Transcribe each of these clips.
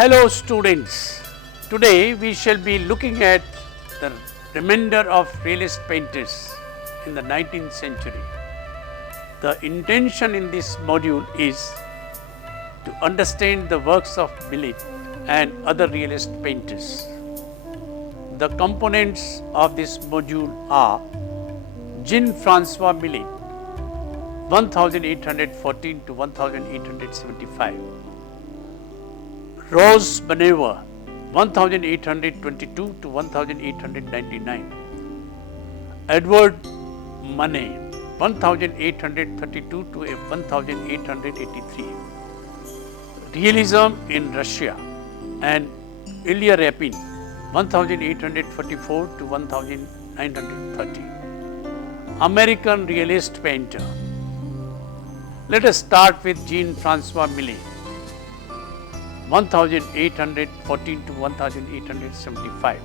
Hello students, today we shall be looking at the remainder of realist painters in the 19th century. The intention in this module is to understand the works of Millet and other realist painters. The components of this module are Jean-Francois Millet 1814 to 1875, Rose Benauer 1822 to 1899, Edward Manet 1832 to 1883, Realism in Russia and Ilya Repin 1844 to 1930, American realist painter. Let us start with Jean-Francois Millet 1814 to 1875.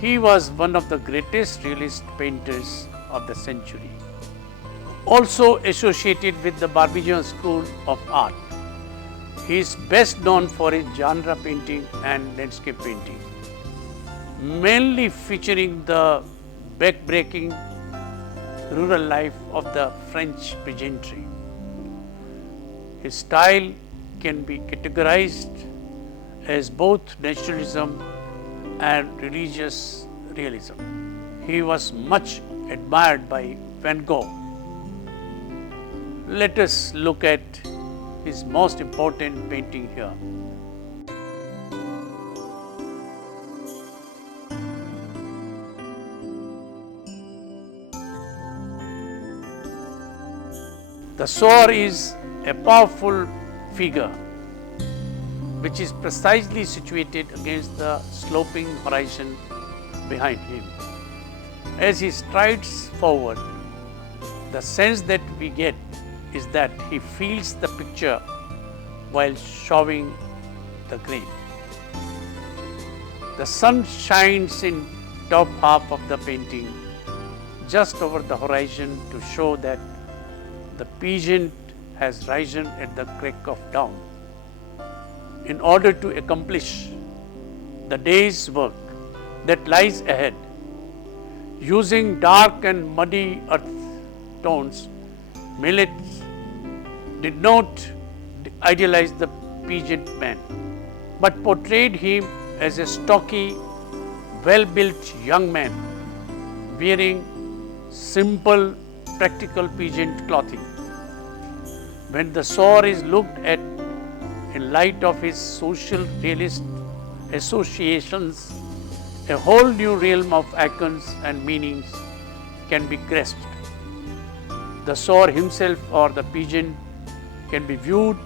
He was one of the greatest realist painters of the century. Also associated with the Barbizon school of art, he is best known for his genre painting and landscape painting, mainly featuring the backbreaking rural life of the French peasantry. His style can be categorized as both naturalism and religious realism. He was much admired by Van Gogh. Let us look at his most important painting here. The Sower is a powerful figure which is precisely situated against the sloping horizon behind him. As he strides forward, the sense that we get is that he feels the picture while showing the grain. The sun shines in top half of the painting just over the horizon to show that the peasant has risen at the crack of dawn in order to accomplish the day's work that lies ahead. Using dark and muddy earth tones, Millet did not idealize the peasant man, but portrayed him as a stocky, well-built young man wearing simple, practical peasant clothing. When the Sower is looked at in light of his social realist associations, a whole new realm of icons and meanings can be grasped. The Sower himself or the peasant can be viewed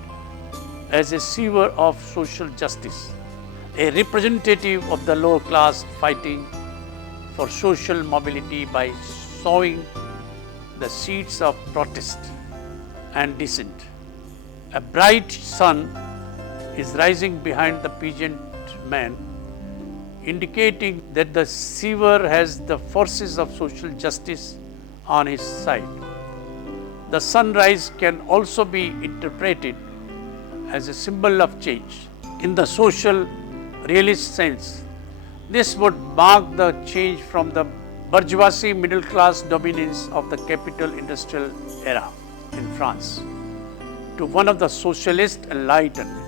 as a sewer of social justice, a representative of the lower class fighting for social mobility by sowing the seeds of protest and dissent. A bright sun is rising behind the peasant man, indicating that the sewer has the forces of social justice on his side. The sunrise can also be interpreted as a symbol of change. In the social realist sense, this would mark the change from the bourgeoisie middle class dominance of the capital industrial era in France to one of the socialist enlightenment.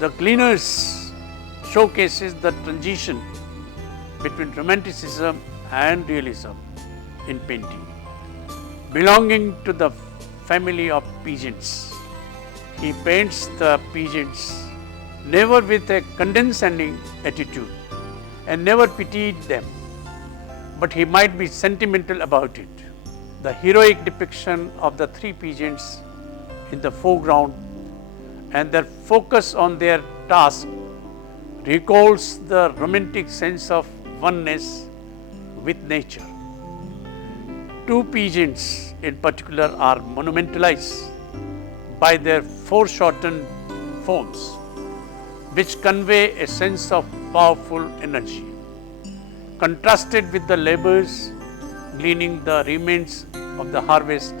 The Gleaners showcases the transition between Romanticism and Realism in painting. Belonging to the family of peasants, he paints the peasants never with a condescending attitude and never pitied them, but he might be sentimental about it. The heroic depiction of the three peasants in the foreground and their focus on their task recalls the romantic sense of oneness with nature. Two peasants in particular are monumentalized by their foreshortened forms, which convey a sense of powerful energy. Contrasted with the laborers gleaning the remains of the harvest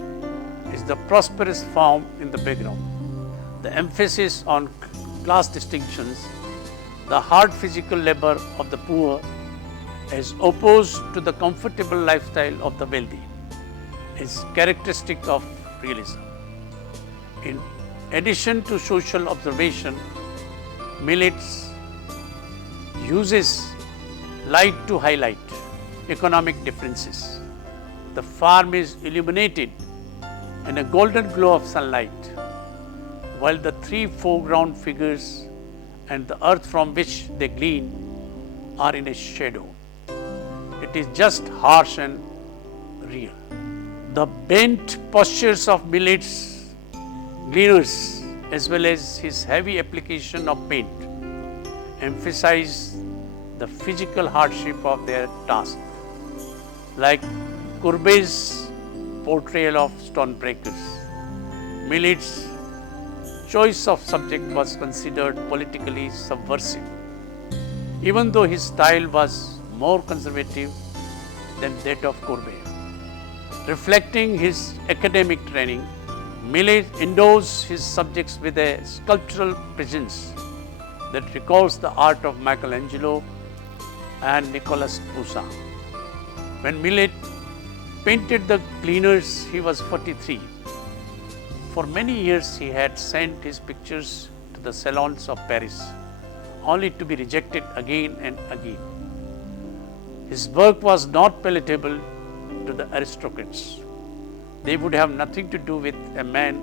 is the prosperous farm in the background. The emphasis on class distinctions, the hard physical labor of the poor as opposed to the comfortable lifestyle of the wealthy is characteristic of realism. In addition to social observation, Millet's uses light to highlight economic differences. The farm is illuminated in a golden glow of sunlight, while the three foreground figures and the earth from which they glean are in a shadow. It is just harsh and real. The bent postures of Millet's gleaners, as well as his heavy application of paint, emphasize the physical hardship of their task. Like Courbet's portrayal of stonebreakers, Millet's choice of subject was considered politically subversive. Even though his style was more conservative than that of Courbet. Reflecting his academic training, Millet endows his subjects with a sculptural presence that recalls the art of Michelangelo and Nicolas Poussin. When Millet painted the gleaners, he was 43. For many years, he had sent his pictures to the salons of Paris, only to be rejected again and again. His work was not palatable to the aristocrats. They would have nothing to do with a man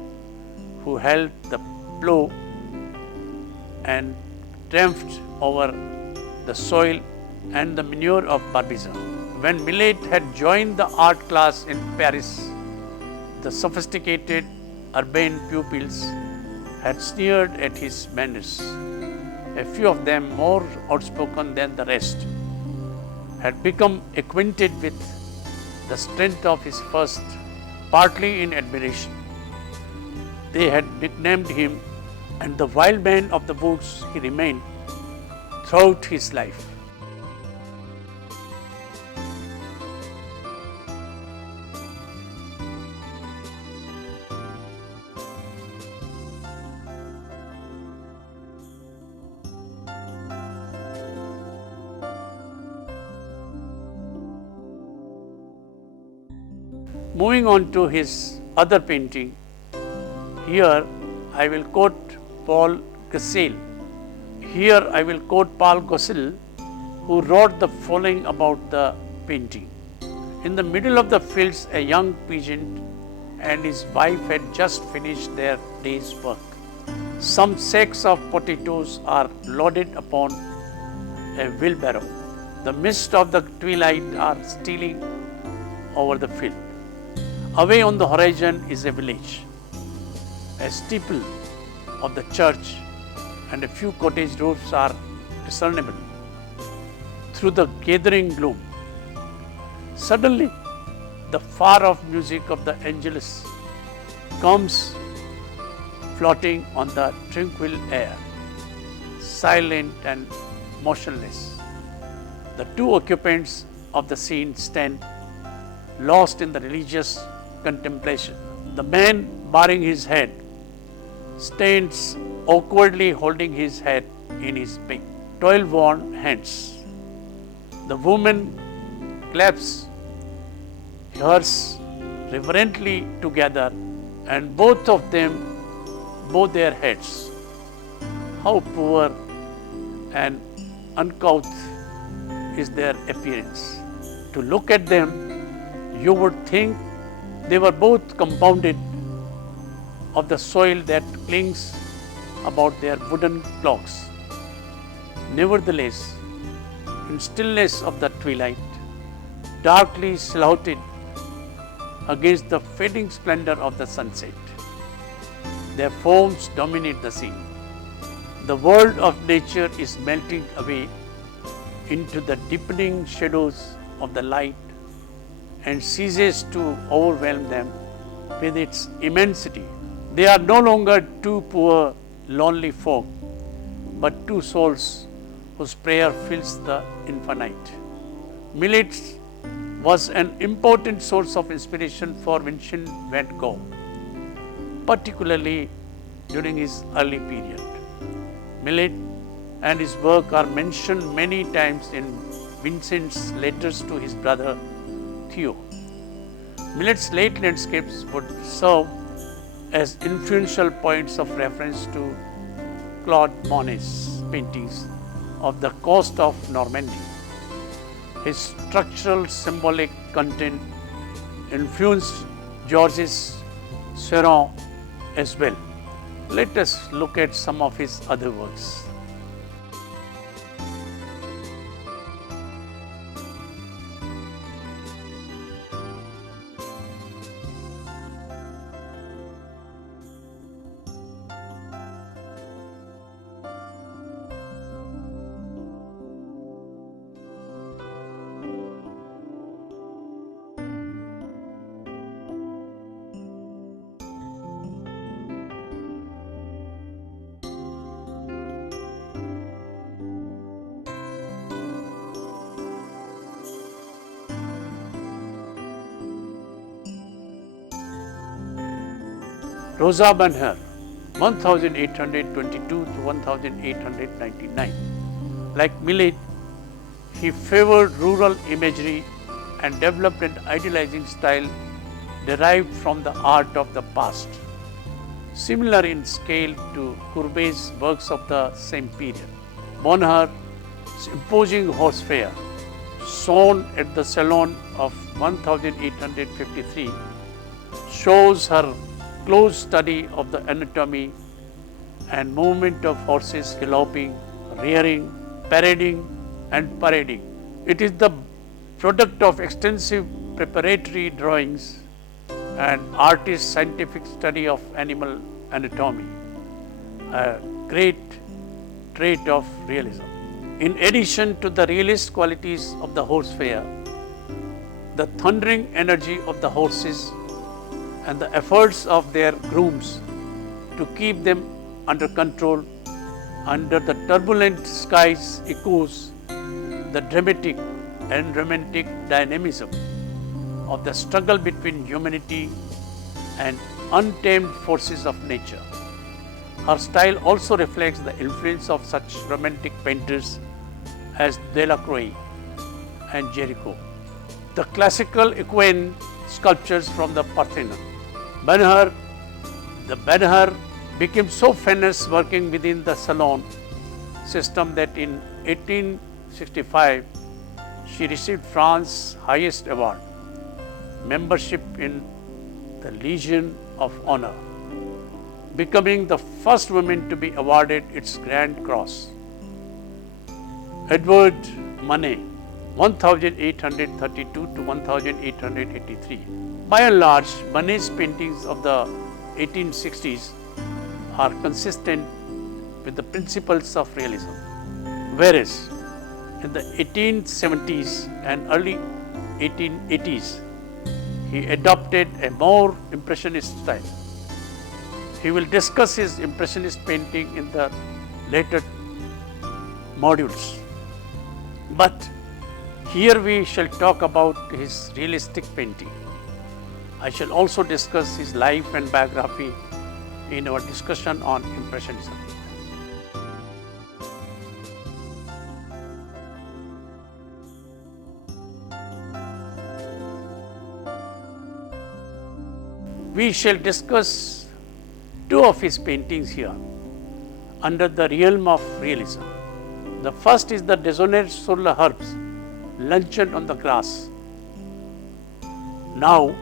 who held the plough and triumphed over the soil and the manure of Barbizon. When Millet had joined the art class in Paris, the sophisticated urban pupils had sneered at his manners. A few of them, more outspoken than the rest, had become acquainted with the strength of his first, partly in admiration. They had nicknamed him, and the wild man of the woods he remained throughout his life. Moving on to his other painting, here I will quote Paul Gauguin. Here I will quote Paul Gauguin, who wrote the following about the painting. In the middle of the fields, a young peasant and his wife had just finished their day's work. Some sacks of potatoes are loaded upon a wheelbarrow. The mist of the twilight are stealing over the field. Away on the horizon is a village. A steeple of the church and a few cottage roofs are discernible through the gathering gloom. Suddenly, the far-off music of the Angelus comes floating on the tranquil air, silent and motionless. The two occupants of the scene stand lost in the religious contemplation. The man baring his head stands awkwardly holding his head in his big, toil-worn hands. The woman claps hers reverently together, and both of them bow their heads. How poor and uncouth is their appearance. To look at them, you would think they were both compounded of the soil that clings about their wooden clogs. Nevertheless, in stillness of the twilight, darkly silhouetted against the fading splendor of the sunset, their forms dominate the scene. The world of nature is melting away into the deepening shadows of the light and ceases to overwhelm them with its immensity. They are no longer two poor, lonely folk, but two souls whose prayer fills the infinite. Millet was an important source of inspiration for Vincent van Gogh, particularly during his early period. Millet and his work are mentioned many times in Vincent's letters to his brother Theo. Millet's late landscapes would serve as influential points of reference to Claude Monet's paintings of the coast of Normandy. His structural symbolic content influenced Georges Seurat as well. Let us look at some of his other works. Rosa Bonheur, 1822 to 1899. Like Millet, he favored rural imagery and developed an idealizing style derived from the art of the past, similar in scale to Courbet's works of the same period. Bonheur's imposing horse fair, shown at the Salon of 1853, shows her close study of the anatomy and movement of horses galloping, rearing, and parading. It is the product of extensive preparatory drawings and artist's scientific study of animal anatomy, a great trait of realism. In addition to the realist qualities of the horse fair, the thundering energy of the horses and the efforts of their grooms to keep them under control under the turbulent skies echoes the dramatic and romantic dynamism of the struggle between humanity and untamed forces of nature. Her style also reflects the influence of such romantic painters as Delacroix and Géricault. The classical equine sculptures from the Parthenon. Bonheur became so famous working within the Salon system that in 1865 she received France's highest award, membership in the Legion of Honor, becoming the first woman to be awarded its Grand Cross. Edward Manet, 1832 to 1883. By and large, Manet's paintings of the 1860s are consistent with the principles of realism, whereas in the 1870s and early 1880s, he adopted a more impressionist style. He will discuss his impressionist painting in the later modules. But here we shall talk about his realistic painting. I shall also discuss his life and biography in our discussion on Impressionism. We shall discuss two of his paintings here under the realm of realism. The first is the Déjeuner sur les herbes, luncheon on the grass. Now,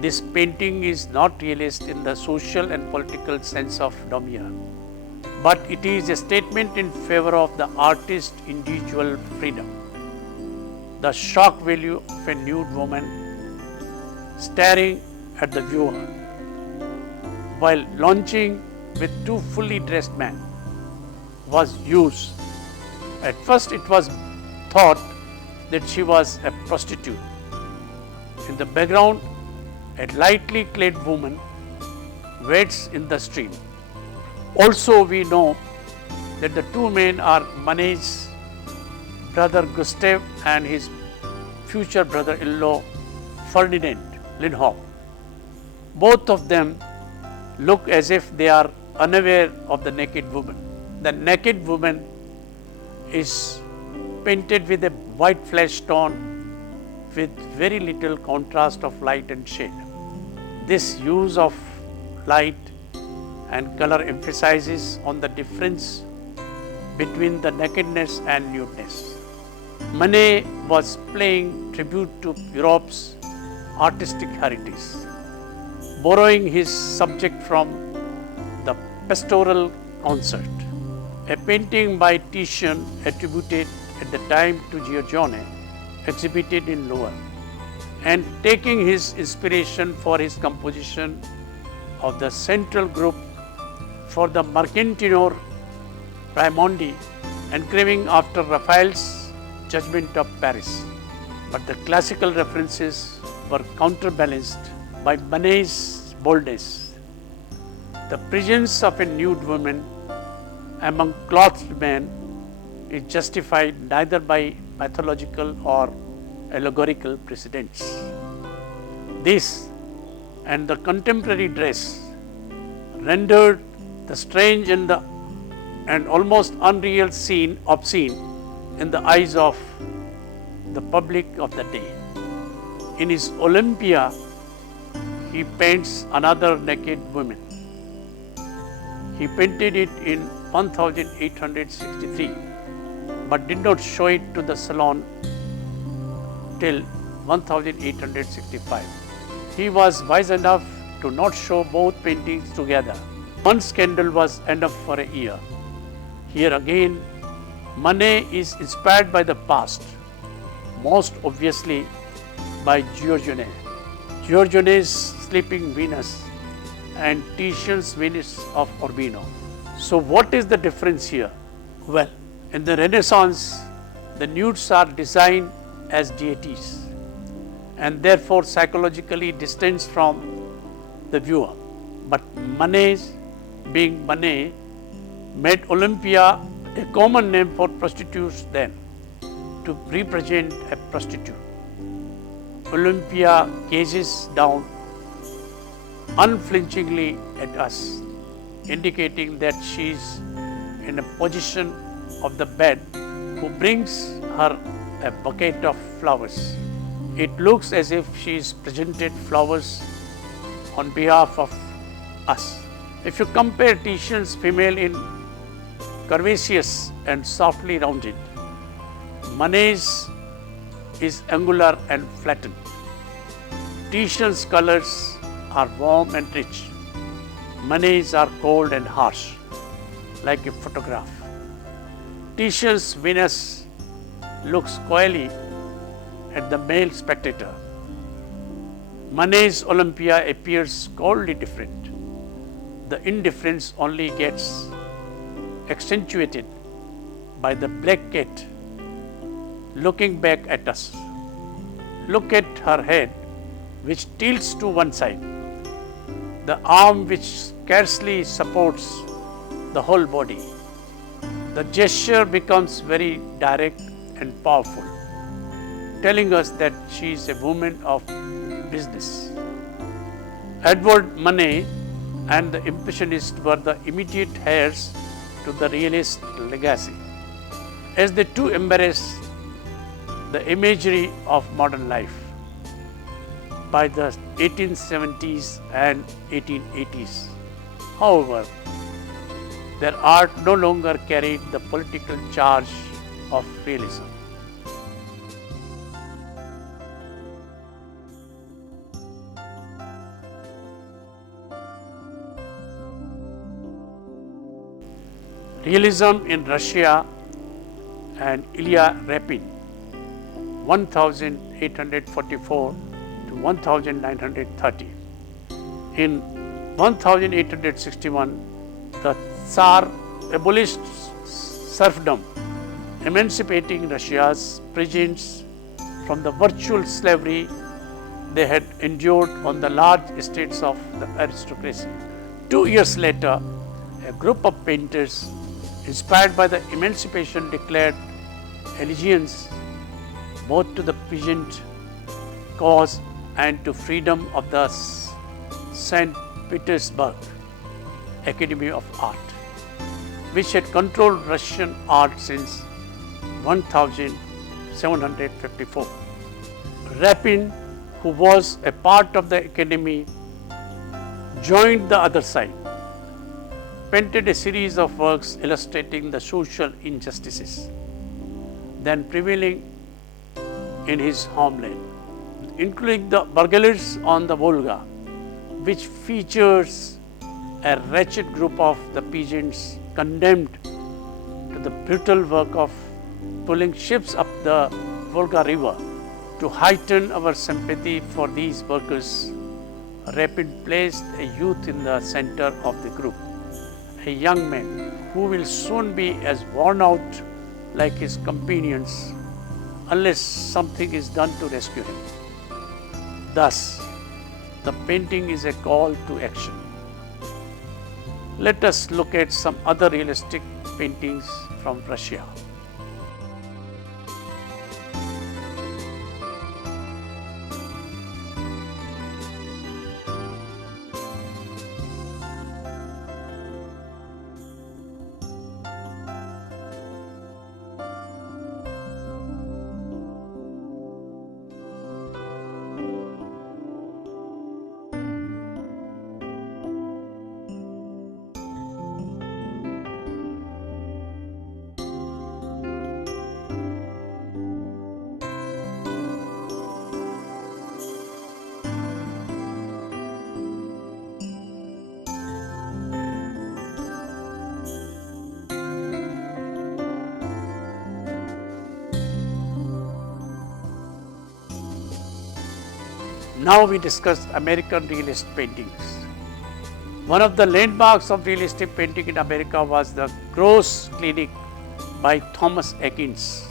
this painting is not realist in the social and political sense of Daumier, but it is a statement in favor of the artist's individual freedom. The shock value of a nude woman staring at the viewer while launching with two fully dressed men was used. At first it was thought that she was a prostitute. In the background, a lightly clad woman wades in the stream. Also, we know that the two men are Manet's brother Gustave and his future brother-in-law Ferdinand Lindholm. Both of them look as if they are unaware of the naked woman. The naked woman is painted with a white flesh tone with very little contrast of light and shade. This use of light and color emphasizes on the difference between the nakedness and nudeness. Manet was paying tribute to Europe's artistic heritage, borrowing his subject from the Pastoral Concert, a painting by Titian attributed at the time to Giorgione, exhibited in Louvre, and taking his inspiration for his composition of the central group for the Mercantinor Raimondi, engraving after Raphael's Judgment of Paris. But the classical references were counterbalanced by Manet's boldness. The presence of a nude woman among clothed men is justified neither by mythological or allegorical precedents. This and the contemporary dress rendered the strange and almost unreal scene obscene in the eyes of the public of the day. In his Olympia, he paints another naked woman. He painted it in 1863, but did not show it to the Salon till 1865. He was wise enough to not show both paintings together. One scandal was enough for a year. Here again, Manet is inspired by the past, most obviously by Giorgione. Giorgione's Sleeping Venus and Titian's Venus of Urbino. So what is the difference here? Well, in the Renaissance, the nudes are designed as deities and therefore psychologically distanced from the viewer. But Manet, being Manet, made Olympia a common name for prostitutes then, to represent a prostitute. Olympia gazes down unflinchingly at us, indicating that she is in a position of the bed who brings her a bouquet of flowers. It looks as if she is presented flowers on behalf of us. If you compare Titian's female in curvaceous and softly rounded, Manet's is angular and flattened. Titian's colors are warm and rich. Manet's are cold and harsh, like a photograph. Titian's Venus looks coyly at the male spectator. Manet's Olympia appears coldly different. The indifference only gets accentuated by the black cat looking back at us. Look at her head, which tilts to one side, the arm which scarcely supports the whole body. The gesture becomes very direct and powerful, telling us that she is a woman of business. Edward Manet and the Impressionist were the immediate heirs to the realist legacy, as they too embrace the imagery of modern life. By the 1870s and 1880s, however, their art no longer carried the political charge of realism. Realism in Russia and Ilya Repin, 1844 to 1930. In 1861, the Tsar abolished serfdom, emancipating Russia's peasants from the virtual slavery they had endured on the large estates of the aristocracy. 2 years later, a group of painters inspired by the emancipation declared elegians both to the peasant cause and to freedom of the St. Petersburg Academy of Art, which had controlled Russian art since 1754. Rapin, who was a part of the academy, joined the other side, painted a series of works illustrating the social injustices then prevailing in his homeland, including the Burglars on the Volga, which features a wretched group of the peasants condemned to the brutal work of pulling ships up the Volga River. To heighten our sympathy for these workers, Rapin placed a youth in the center of the group, a young man who will soon be as worn out like his companions unless something is done to rescue him. Thus, the painting is a call to action. Let us look at some other realistic paintings from Russia. Now we discuss American realist paintings. One of the landmarks of realistic painting in America was the Gross Clinic by Thomas Atkins,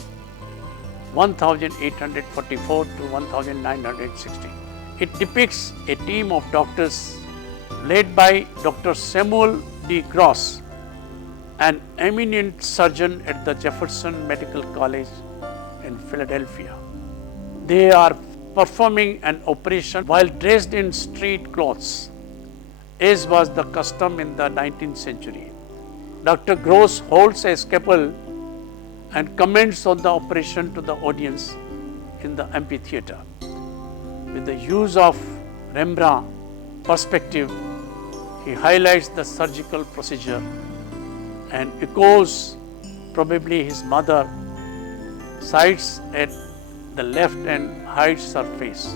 1844 to 1960. It depicts a team of doctors led by Dr. Samuel D. Gross, an eminent surgeon at the Jefferson Medical College in Philadelphia. They are performing an operation while dressed in street clothes, as was the custom in the 19th century. Dr. Gross holds a scalpel and comments on the operation to the audience in the amphitheater. With the use of Rembrandt perspective, he highlights the surgical procedure and echoes probably his mother, sighs at the left and hides her face.